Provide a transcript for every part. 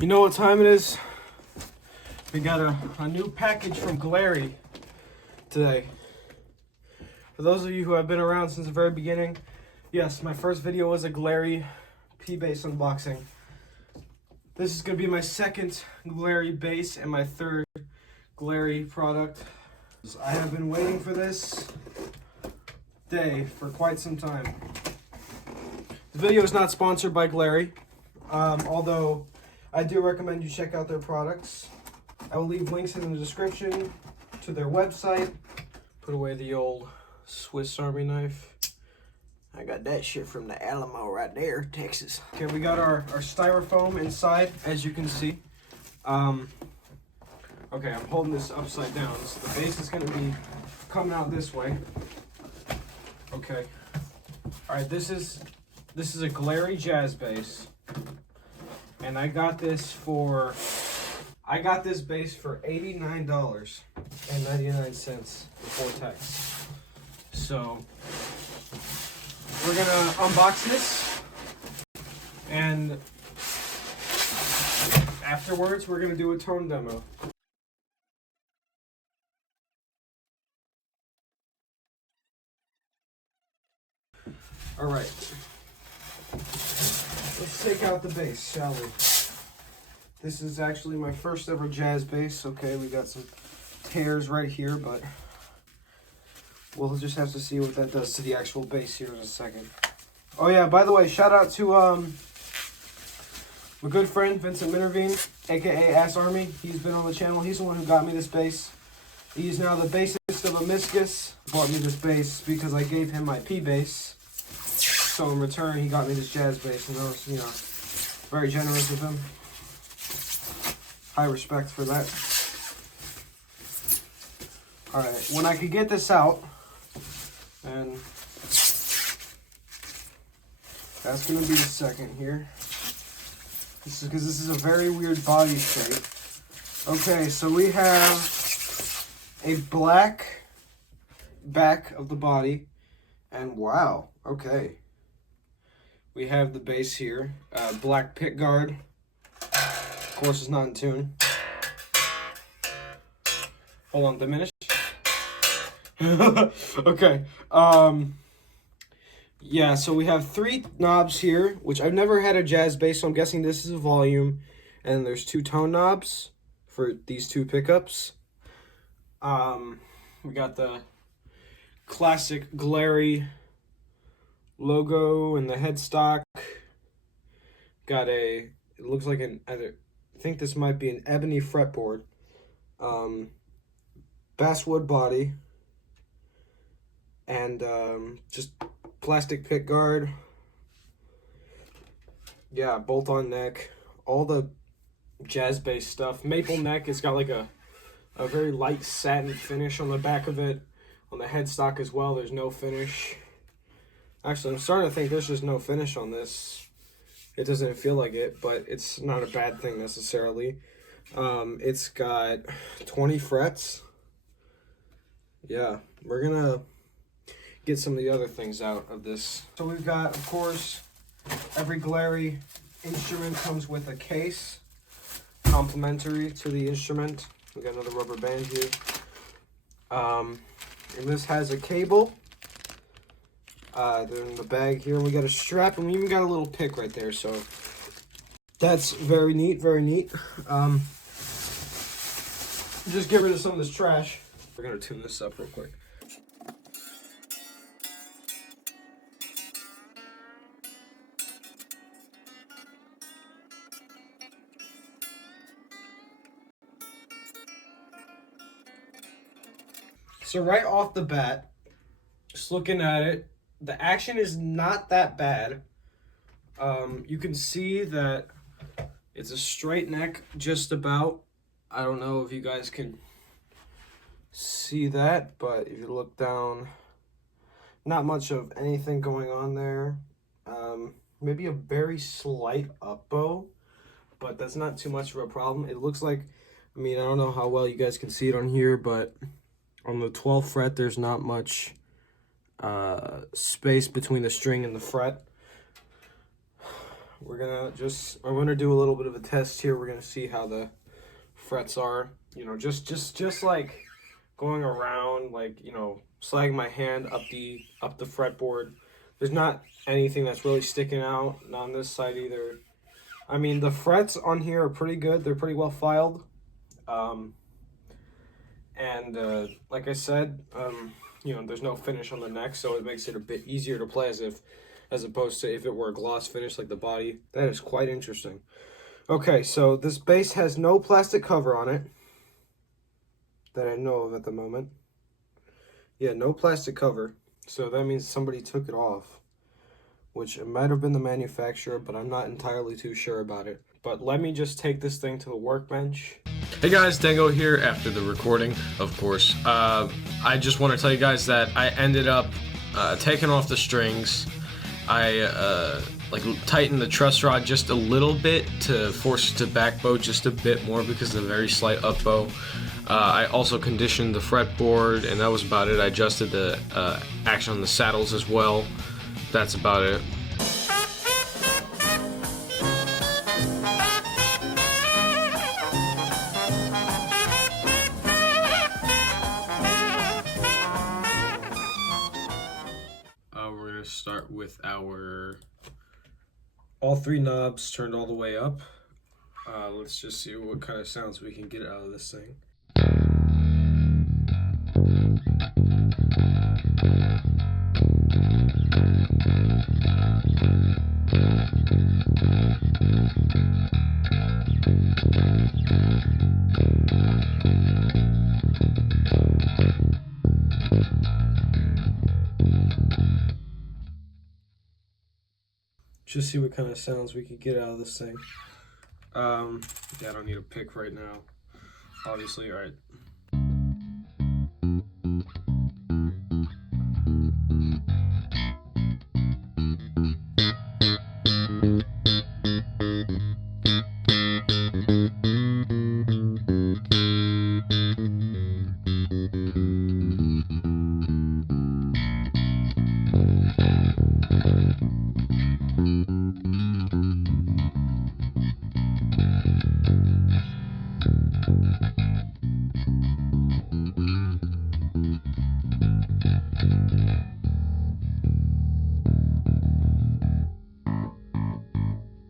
You know what time it is? We got a new package from Glarry today. For those of you who have been around since the very beginning, yes, my first video was a Glarry P-Bass unboxing. This is going to be my second Glarry bass and my third Glarry product. I have been waiting for this day for quite some time. The video is not sponsored by Glarry, although I do recommend you check out their products. I will leave links in the description to their website. Put away the old Swiss Army knife. I got that shit from the Alamo right there, Texas. Okay, we got our styrofoam inside, as you can see. Okay, I'm holding this upside down, so the bass is gonna be coming out this way. Okay. All right, this is a Glarry jazz bass, and I got this bass for $89.99 before tax. So we're gonna unbox this, and afterwards we're gonna do a tone demo. All right, let's take out the bass, shall we? This is actually my first ever jazz bass. Okay, we got some tears right here, but we'll just have to see what that does to the actual bass here in a second. Oh yeah, by the way, shout out to my good friend Vincent Minervine, aka Ass Army. He's been on the channel. He's the one who got me this bass. He's now the bassist of Amiscus. Bought me this bass because I gave him my P bass. So in return, he got me this jazz bass, and I was, very generous of him. High respect for that. All right, when I could get this out, and that's gonna be a second here. This is because this is a very weird body shape. Okay, so we have a black back of the body, and wow, okay. We have the bass here, black pick guard. Of course, it's not in tune. Hold on, diminish. Okay. Yeah, so we have 3 knobs here, which I've never had a jazz bass, so I'm guessing this is a volume. And there's 2 tone knobs for these 2 pickups. We got the classic Glarry logo and the headstock. Got it looks like I think this might be an ebony fretboard. Basswood body. And just plastic pick guard. Yeah, bolt-on neck. All the jazz bass stuff. Maple neck. It's got like a very light satin finish on the back of it. On the headstock as well, there's no finish. Actually, I'm starting to think there's just no finish on this. It doesn't feel like it, but it's not a bad thing necessarily. It's got 20 frets. Yeah, we're gonna get some of the other things out of this. So we've got, of course, every Glarry instrument comes with a case, complimentary to the instrument. We got another rubber band here. And this has a cable. They're in the bag here, and we got a strap, and we even got a little pick right there, so that's very neat, very neat. Just get rid of some of this trash. We're gonna tune this up real quick. So right off the bat, just looking at it, the action is not that bad. You can see that it's a straight neck just about. I don't know if you guys can see that, but if you look down, not much of anything going on there. Maybe a very slight up bow, but that's not too much of a problem. It looks like, I mean, I don't know how well you guys can see it on here, but on the 12th fret, there's not much space between the string and the fret. I'm gonna do a little bit of a test here. We're gonna see how the frets are. You know, just like going around, like, you know, sliding my hand up the fretboard. There's not anything that's really sticking out, not on this side either. I mean, the frets on here are pretty good. They're pretty well filed. Like I said, you know, there's no finish on the neck, so it makes it a bit easier to play as opposed to if it were a gloss finish like the body. That is quite interesting. Okay, so this bass has no plastic cover on it that I know of at the moment. Yeah, no plastic cover. So that means somebody took it off, which it might have been the manufacturer, but I'm not entirely too sure about it. But let me just take this thing to the workbench. Hey guys, Dango here after the recording, of course. I just want to tell you guys that I ended up taking off the strings. I tightened the truss rod just a little bit to force it to back bow just a bit more because of the very slight up bow. I also conditioned the fretboard, and that was about it. I adjusted the action on the saddles as well. That's about it. We're going to start with all three knobs turned all the way up. Let's just see what kind of sounds we can get out of this thing. Just see what kind of sounds we could get out of this thing. Yeah, I don't need a pick right now, obviously. All right.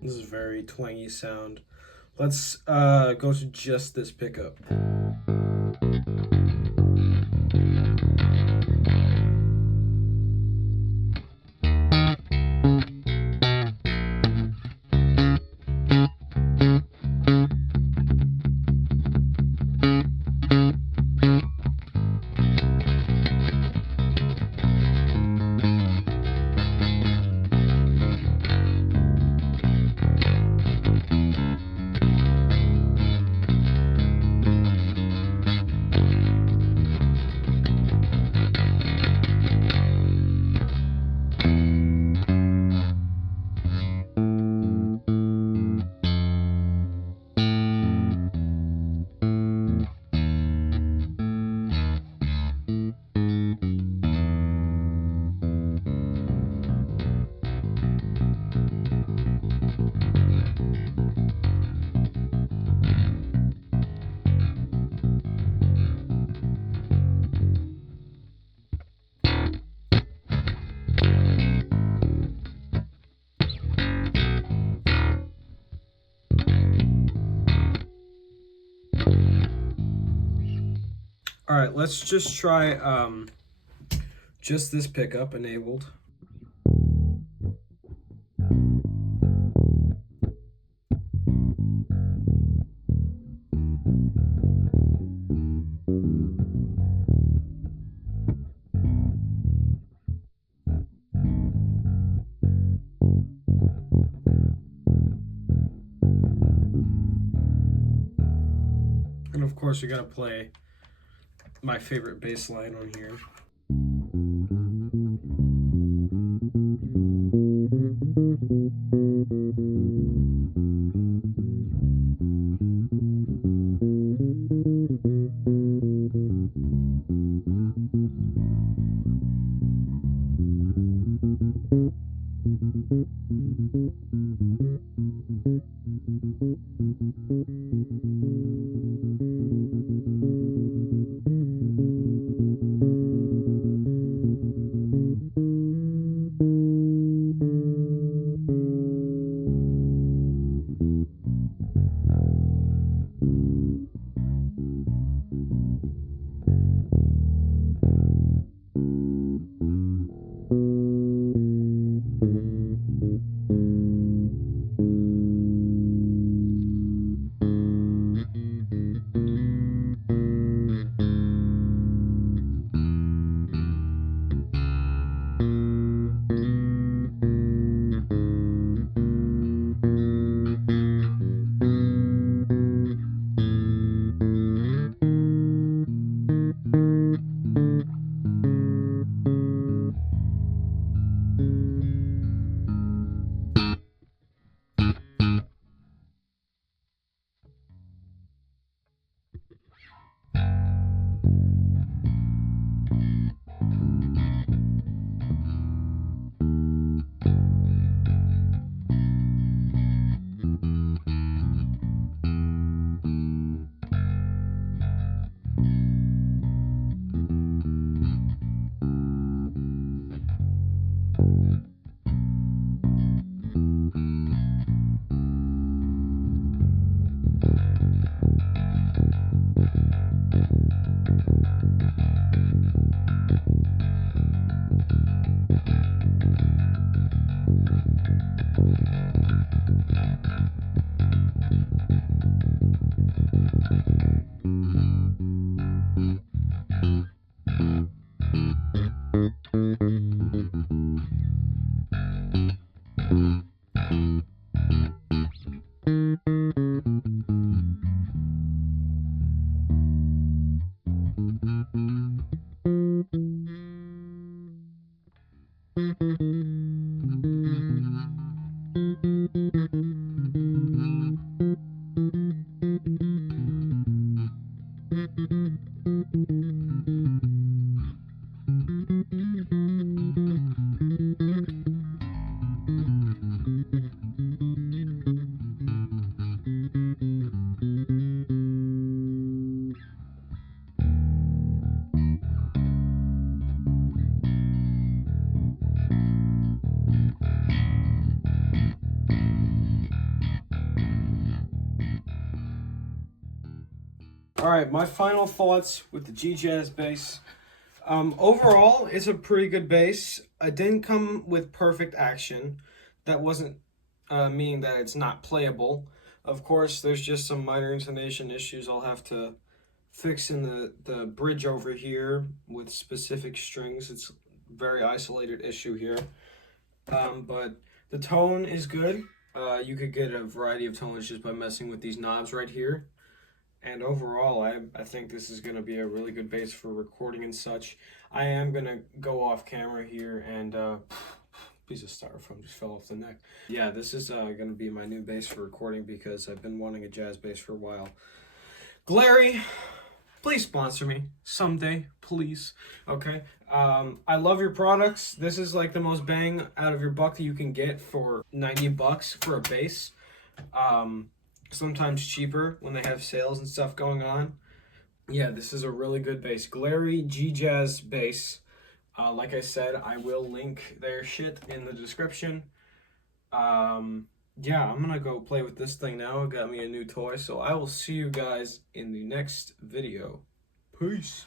This is a very twangy sound. Let's go to just this pickup. All right, let's just try just this pickup enabled. And of course, we gotta play my favorite bass line on here. All right, my final thoughts with the GJazz bass. Overall, it's a pretty good bass. It didn't come with perfect action. That wasn't meaning that it's not playable. Of course, there's just some minor intonation issues I'll have to fix in the bridge over here with specific strings. It's a very isolated issue here. But the tone is good. You could get a variety of tones just by messing with these knobs right here. And overall, I think this is going to be a really good bass for recording and such. I am going to go off camera here and piece of styrofoam just fell off the neck. Yeah, this is going to be my new bass for recording because I've been wanting a jazz bass for a while. Glarry, please sponsor me someday, please. Okay. I love your products. This is like the most bang out of your buck that you can get for $90 for a bass. Sometimes cheaper when they have sales and stuff going on. Yeah, this is a really good bass. Glarry GJazz bass. Like I said, I will link their shit in the description. Yeah, I'm gonna go play with this thing now. It got me a new toy, so I will see you guys in the next video. Peace.